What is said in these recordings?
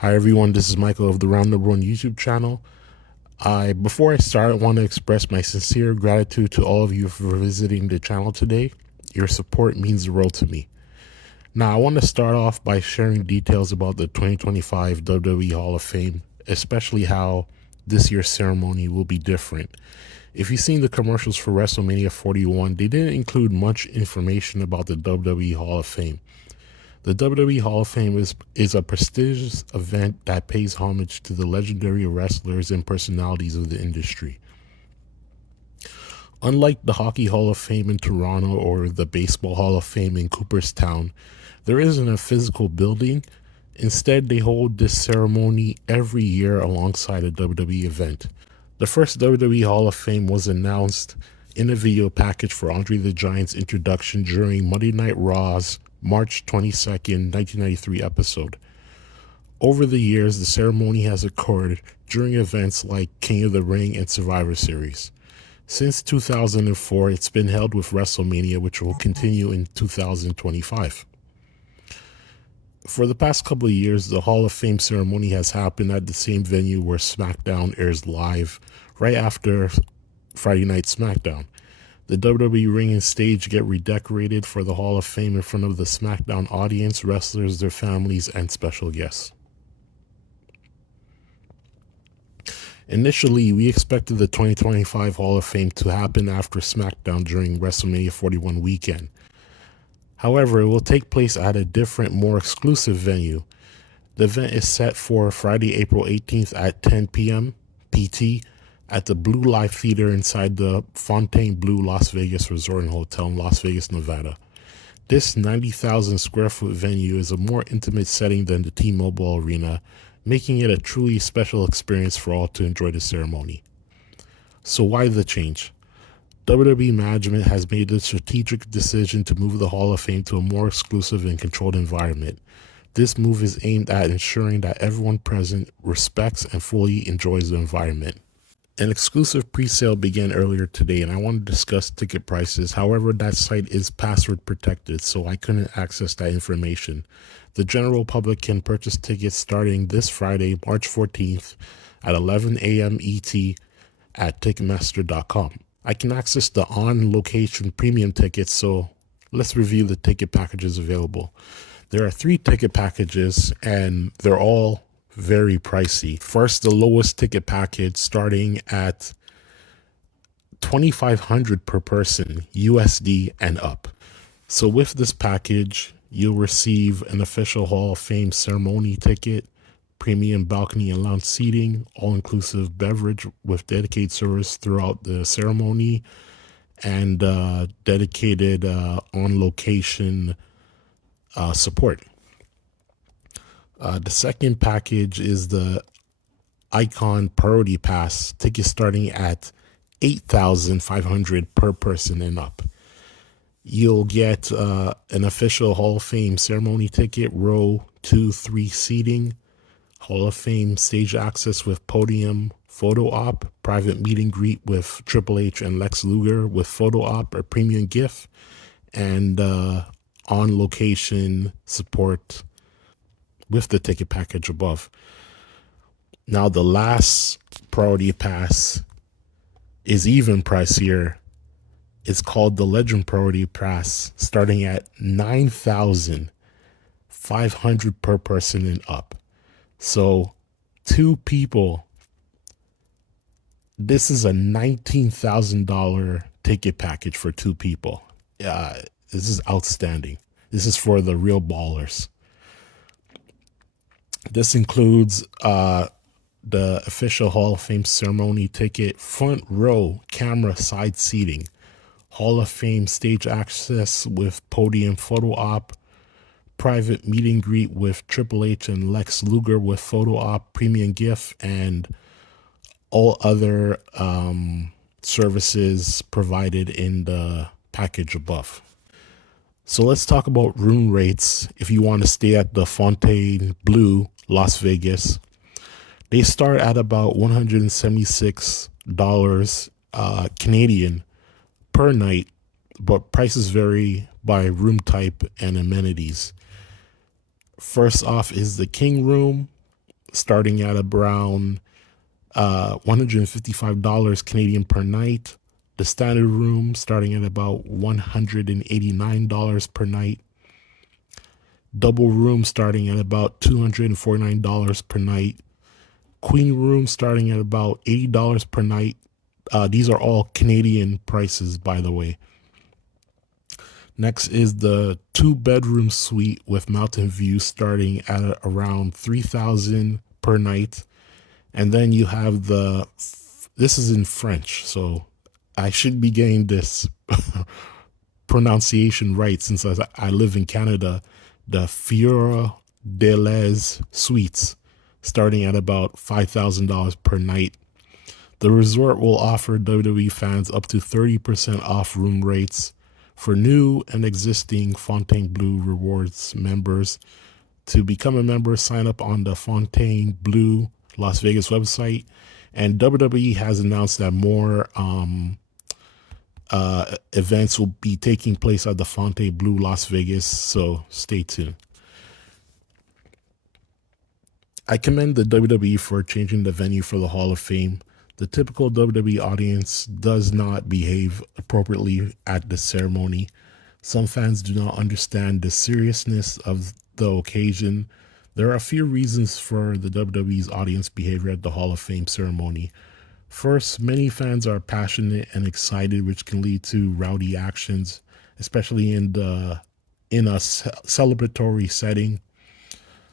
Hi everyone, this is Michael of the Round Number One YouTube channel. Before I start, I want to express my sincere gratitude to all of you for visiting the channel today. Your support means the world to me. Now, I want to start off by sharing details about the 2025 WWE Hall of Fame, especially how this year's ceremony will be different. If you've seen the commercials for WrestleMania 41, they didn't include much information about the WWE Hall of Fame. The WWE Hall of Fame is a prestigious event that pays homage to the legendary wrestlers and personalities of the industry. Unlike the Hockey Hall of Fame in Toronto or the Baseball Hall of Fame in Cooperstown, there isn't a physical building. Instead, they hold this ceremony every year alongside a WWE event. The first WWE Hall of Fame was announced in a video package for Andre the Giant's introduction during Monday Night Raw's March 22nd, 1993 episode. Over the years, the ceremony has occurred during events like King of the Ring and Survivor Series. Since 2004, it's been held with WrestleMania, which will continue in 2025. For the past couple of years, the Hall of Fame ceremony has happened at the same venue where SmackDown airs live right after Friday Night SmackDown. The WWE ring and stage get redecorated for the Hall of Fame in front of the SmackDown audience, wrestlers, their families, and special guests. Initially, we expected the 2025 Hall of Fame to happen after SmackDown during WrestleMania 41 weekend. However, it will take place at a different, more exclusive venue. The event is set for Friday, April 18th at 10 p.m. PT at the BleauLive Theater inside the Fontainebleau Las Vegas Resort and Hotel in Las Vegas, Nevada. This 90,000 square foot venue is a more intimate setting than the T-Mobile Arena, making it a truly special experience for all to enjoy the ceremony. So why the change? WWE management has made the strategic decision to move the Hall of Fame to a more exclusive and controlled environment. This move is aimed at ensuring that everyone present respects and fully enjoys the environment. An exclusive pre-sale began earlier today, and I want to discuss ticket prices. However, that site is password protected, so I couldn't access that information. The general public can purchase tickets starting this Friday, March 14th at 11 a.m. ET at Ticketmaster.com. I can access the on-location premium tickets, so let's review the ticket packages available. There are 3 ticket packages, and they're all very pricey. First, the lowest ticket package starting at $2,500 per person, USD and up. So with this package, you'll receive an official Hall of Fame ceremony ticket, premium balcony and lounge seating, all-inclusive beverage with dedicated service throughout the ceremony, and dedicated on-location support. The second package is the Icon Priority Pass, tickets starting at $8,500 per person and up. You'll get an official Hall of Fame ceremony ticket, row 2-3 seating, Hall of Fame stage access with podium, photo op, private meet and greet with Triple H and Lex Luger with photo op, a premium gift, and on-location support with the ticket package above. Now, the last priority pass is even pricier. It's called the Legend Priority Pass, starting at $9,500 per person and up. So 2 people, this is a $19,000 ticket package for 2 people. This is outstanding. This is for the real ballers. This includes the official Hall of Fame ceremony ticket, front row camera side seating, Hall of Fame stage access with podium photo op, private meet and greet with Triple H and Lex Luger with photo op, premium gift, and all other services provided in the package above. So let's talk about room rates. If you want to stay at the Fontainebleau, Las Vegas, they start at about $176 Canadian per night, but prices vary by room type and amenities. First off is the King Room. starting at around $155 Canadian per night. The standard room starting at about $189 per night. Double room starting at about $249 per night. Queen room starting at about $80 per night. These are all Canadian prices, by the way. Next is the 2-bedroom suite with mountain view starting at around $3,000 per night. And then you have this is in French, so I should be getting this pronunciation right since I live in Canada. The Fiora de Les Suites starting at about $5,000 per night. The resort will offer WWE fans up to 30% off room rates for new and existing Fontainebleau Rewards members. To become a member, sign up on the Fontainebleau Las Vegas website. And WWE has announced that more events will be taking place at the Fontainebleau Las Vegas, so stay tuned. I commend the WWE for changing the venue for the Hall of Fame. The typical WWE audience does not behave appropriately at the ceremony. Some fans do not understand the seriousness of the occasion. There are a few reasons for the WWE's audience behavior at the Hall of Fame ceremony. First, many fans are passionate and excited, which can lead to rowdy actions, especially in a celebratory setting.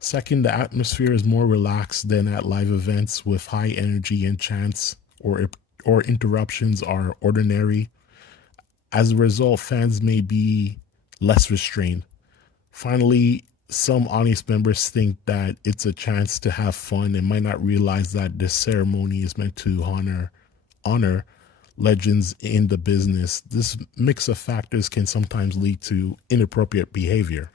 Second, the atmosphere is more relaxed than at live events with high energy, and chants or interruptions are ordinary. As a result, fans may be less restrained. Finally, some audience members think that it's a chance to have fun and might not realize that this ceremony is meant to honor legends in the business. This mix of factors can sometimes lead to inappropriate behavior.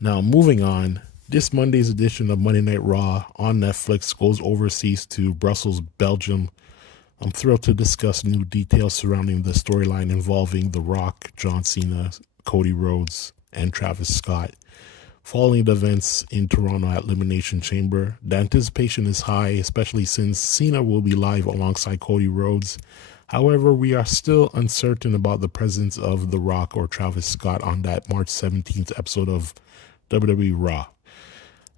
Now, moving on, this Monday's edition of Monday Night Raw on Netflix goes overseas to Brussels, Belgium. I'm thrilled to discuss new details surrounding the storyline involving The Rock, John Cena, Cody Rhodes, and Travis Scott. Following the events in Toronto at Elimination Chamber, the anticipation is high, especially since Cena will be live alongside Cody Rhodes. However, we are still uncertain about the presence of The Rock or Travis Scott on that March 17th episode of WWE Raw.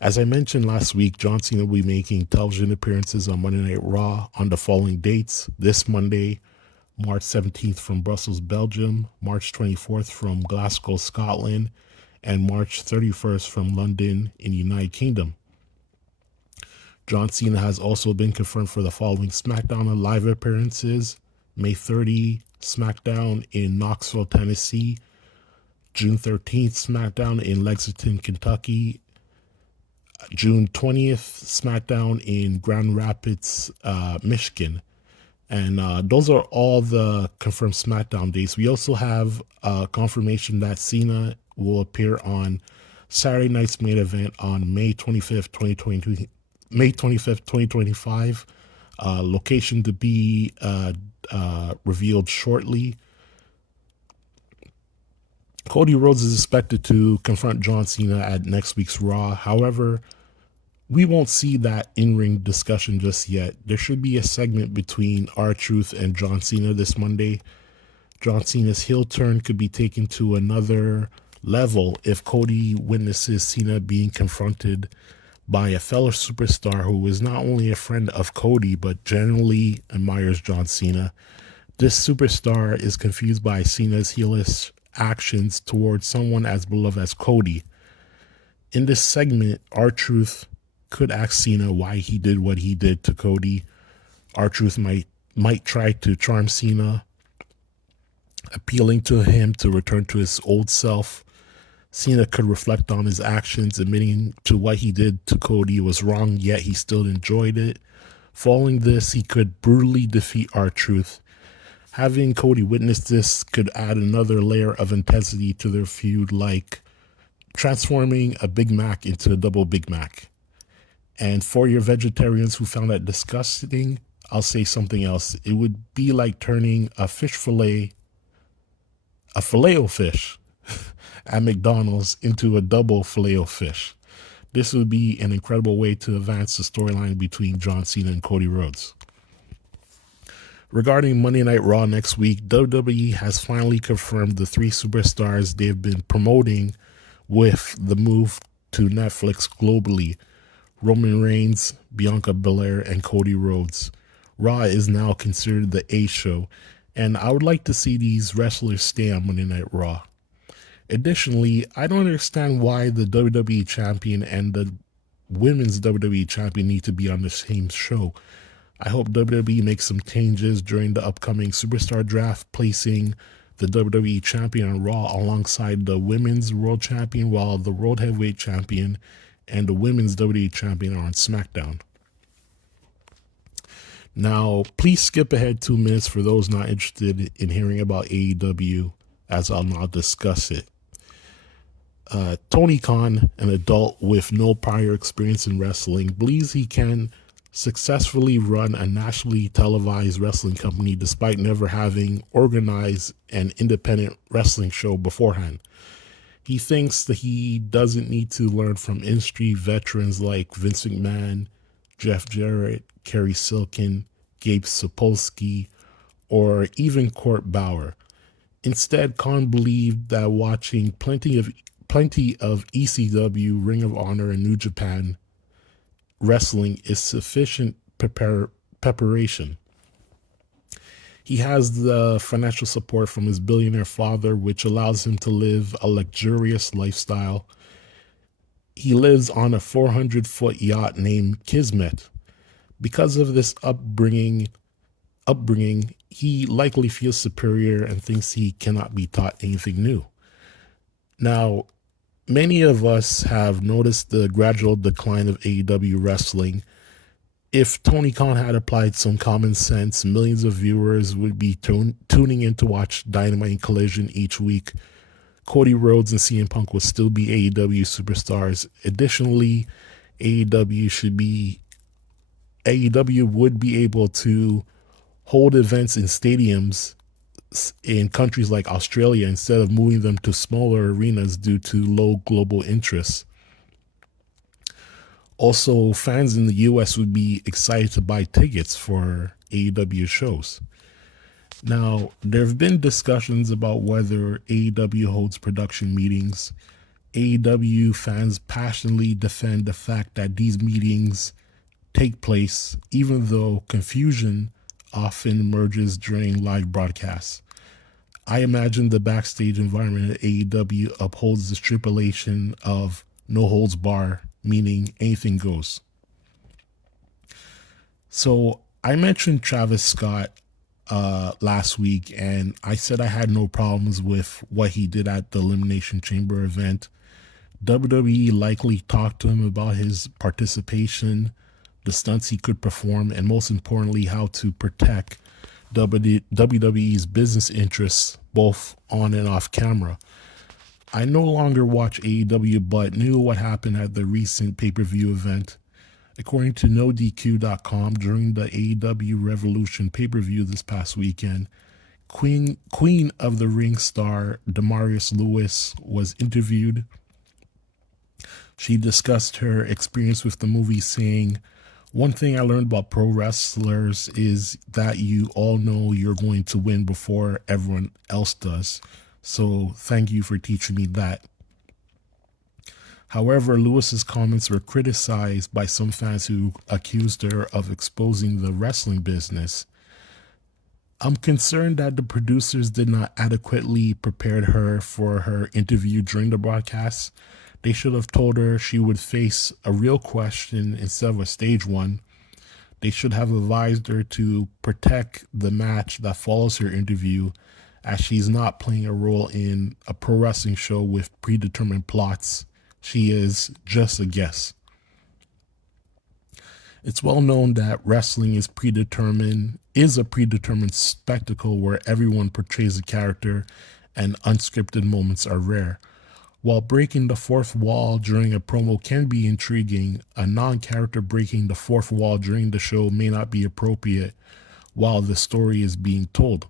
As I mentioned last week, John Cena will be making television appearances on Monday Night Raw on the following dates: this Monday, March 17th from Brussels, Belgium, March 24th from Glasgow, Scotland, and March 31st from London in the United Kingdom. John Cena has also been confirmed for the following SmackDown live appearances: May 30, SmackDown in Knoxville, Tennessee; June 13th, SmackDown in Lexington, Kentucky; June 20th, SmackDown in Grand Rapids, Michigan. And those are all the confirmed SmackDown dates. We also have confirmation that Cena will appear on Saturday night's main event on May 25th, 2025. Location to be revealed shortly. Cody Rhodes is expected to confront John Cena at next week's Raw. However, we won't see that in-ring discussion just yet. There should be a segment between R-Truth and John Cena this Monday. John Cena's heel turn could be taken to another level if Cody witnesses Cena being confronted by a fellow superstar who is not only a friend of Cody but generally admires John Cena. This superstar is confused by Cena's heelish actions towards someone as beloved as Cody. In this segment, R-Truth could ask Cena why he did what he did to Cody. R-Truth might try to charm Cena, appealing to him to return to his old self. Cena could reflect on his actions, admitting to what he did to Cody was wrong, yet he still enjoyed it. Following this, he could brutally defeat R-Truth. Having Cody witness this could add another layer of intensity to their feud, like transforming a Big Mac into a double Big Mac. And for your vegetarians who found that disgusting, I'll say something else. It would be like turning a Filet-O-Fish at McDonald's into a double Filet-O-Fish. This would be an incredible way to advance the storyline between John Cena and Cody Rhodes. Regarding Monday Night Raw next week, WWE has finally confirmed the 3 superstars they've been promoting with the move to Netflix globally: Roman Reigns, Bianca Belair, and Cody Rhodes. Raw is now considered the A show, and I would like to see these wrestlers stay on Monday Night Raw. Additionally, I don't understand why the WWE Champion and the Women's WWE Champion need to be on the same show. I hope WWE makes some changes during the upcoming Superstar Draft, placing the WWE Champion on Raw alongside the Women's World Champion, while the World Heavyweight Champion and the Women's WWE Champion are on SmackDown. Now, please skip ahead 2 minutes for those not interested in hearing about AEW, as I'll now discuss it. Tony Khan, an adult with no prior experience in wrestling, believes he can successfully run a nationally televised wrestling company despite never having organized an independent wrestling show beforehand. He thinks that he doesn't need to learn from industry veterans like Vince McMahon, Jeff Jarrett, Kerry Silkin, Gabe Sapolsky, or even Court Bauer. Instead, Khan believed that watching plenty of ECW, Ring of Honor, and New Japan wrestling is sufficient preparation. He has the financial support from his billionaire father, which allows him to live a luxurious lifestyle. He lives on a 400-foot yacht named Kismet. Because of this upbringing, he likely feels superior and thinks he cannot be taught anything new. Now, many of us have noticed the gradual decline of AEW wrestling. If Tony Khan had applied some common sense, millions of viewers would be tuning in to watch Dynamite and Collision each week. Cody Rhodes and CM Punk would still be AEW superstars. Additionally, AEW would be able to hold events in stadiums in countries like Australia instead of moving them to smaller arenas due to low global interest. Also, fans in the US would be excited to buy tickets for AEW shows. Now, there have been discussions about whether AEW holds production meetings. AEW fans passionately defend the fact that these meetings take place, even though confusion often emerges during live broadcasts. I imagine the backstage environment at AEW upholds the stipulation of no holds bar, meaning anything goes. So I mentioned Travis Scott last week, and I said I had no problems with what he did at the Elimination Chamber event. WWE likely talked to him about his participation, the stunts he could perform, and most importantly, how to protect WWE's business interests both on and off camera. I no longer watch AEW, but knew what happened at the recent pay-per-view event. According to NoDQ.com, during the AEW Revolution pay-per-view this past weekend, Queen of the Ring star Damaris Lewis was interviewed. She discussed her experience with the movie, saying, "One thing I learned about pro wrestlers is that you all know you're going to win before everyone else does. So thank you for teaching me that." However, Lewis's comments were criticized by some fans who accused her of exposing the wrestling business. I'm concerned that the producers did not adequately prepare her for her interview during the broadcast. They should have told her she would face a real question instead of a stage one. They should have advised her to protect the match that follows her interview, as she's not playing a role in a pro wrestling show with predetermined plots. She is just a guest. It's well known that wrestling is a predetermined spectacle where everyone portrays a character and unscripted moments are rare. While breaking the fourth wall during a promo can be intriguing, a non-character breaking the fourth wall during the show may not be appropriate while the story is being told.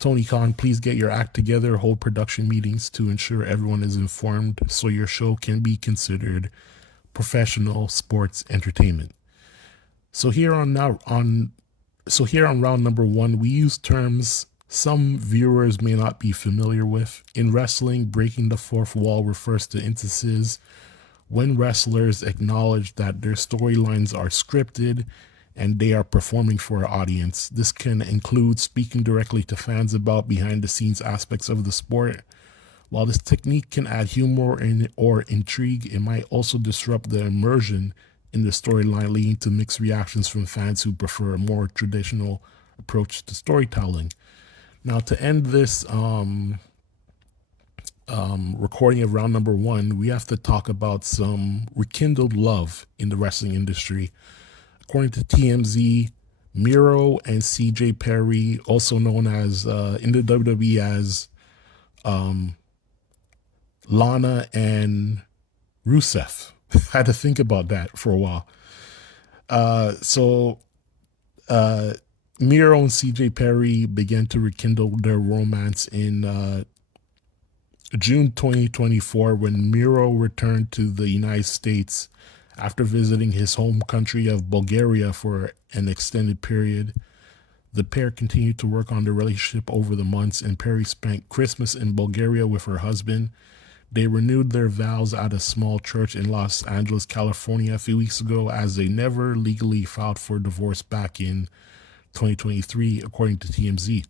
Tony Khan, please get your act together, hold production meetings to ensure everyone is informed so your show can be considered professional sports entertainment. So here on round number one, we use terms some viewers may not be familiar with. In wrestling, breaking the fourth wall refers to instances when wrestlers acknowledge that their storylines are scripted and they are performing for an audience. This can include speaking directly to fans about behind the scenes aspects of the sport. While this technique can add humor or intrigue, it might also disrupt the immersion in the storyline, leading to mixed reactions from fans who prefer a more traditional approach to storytelling. Now, to end this recording of round number one, we have to talk about some rekindled love in the wrestling industry. According to TMZ, Miro and CJ Perry, also known as in the WWE as Lana and Rusev. I had to think about that for a while. Miro and CJ Perry began to rekindle their romance in June 2024 when Miro returned to the United States after visiting his home country of Bulgaria for an extended period. The pair continued to work on their relationship over the months, and Perry spent Christmas in Bulgaria with her husband. They renewed their vows at a small church in Los Angeles, California a few weeks ago, as they never legally filed for divorce back in 2023, according to TMZ.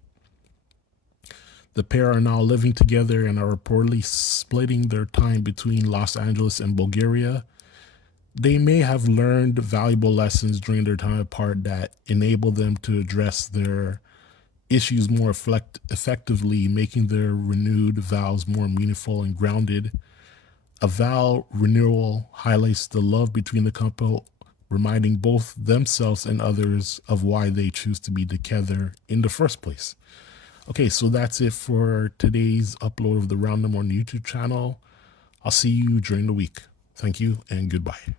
The pair are now living together and are reportedly splitting their time between Los Angeles and Bulgaria. They may have learned valuable lessons during their time apart that enable them to address their issues more effectively, making their renewed vows more meaningful and grounded. A vow renewal highlights the love between the couple, reminding both themselves and others of why they choose to be together in the first place. Okay, so that's it for today's upload of the Round Number on YouTube channel. I'll see you during the week. Thank you and goodbye.